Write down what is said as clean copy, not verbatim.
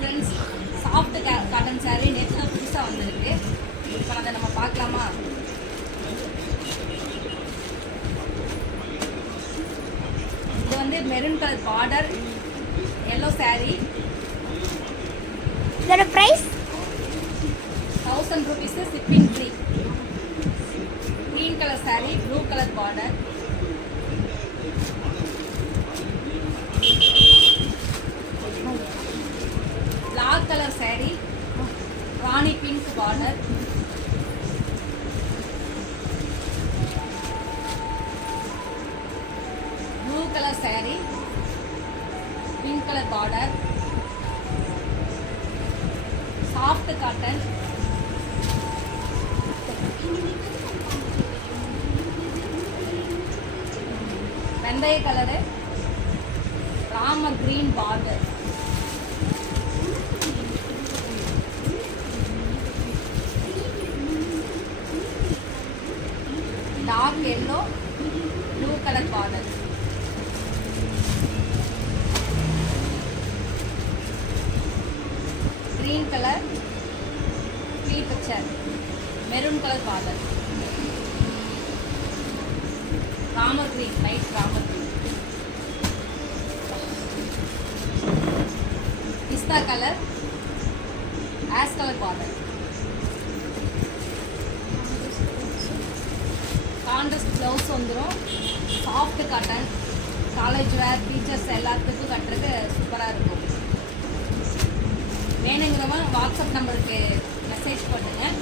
Friends, soft cotton saree நெட்ல புதுசாக வந்திருக்கு. இப்போ அதை நம்ம பார்க்கலாமா? இது வந்து maroon colour border, yellow saree. இதோட பிரைஸ் 1000 rupees, shipping free. Green color saree, blue color border. Black color saree, Rani pink border. Blue color saree, pink color border. Soft cotton. வெந்தய கலரு, ராம green border. Dark yellow, blue colour border. Green colour, tree picture, maroon colour border. ராமர் green, light ராமர் green. பிஸ்தா colour, ash colour border. Contrast blouse வந்துடும். Soft cotton, college wear, teachers எல்லாத்துக்கும் கட்டுறதுக்கு சூப்பராக இருக்கும். வேணுங்கிறவங்க வாட்ஸ்அப் நம்பருக்கு மெசேஜ் பண்ணுங்கள்.